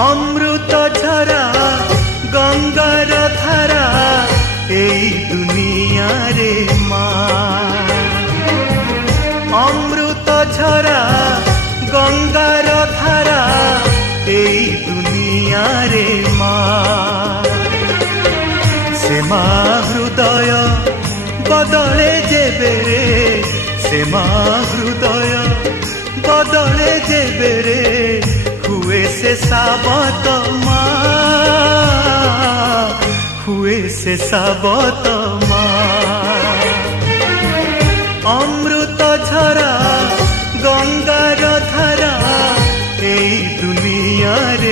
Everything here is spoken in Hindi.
अमृत झरा गंगार धारा एई दुनिया रे माँ। अमृत झरा गंगार धारा एई दुनिया रे माँ। से माँ हृदय बदले जेबे रे, से माँ हृदय बदले जेबे रे, हुए से साबत माँ, हुए से साबत माँ। अमृत झरा गंगार धारा एई दुनिया रे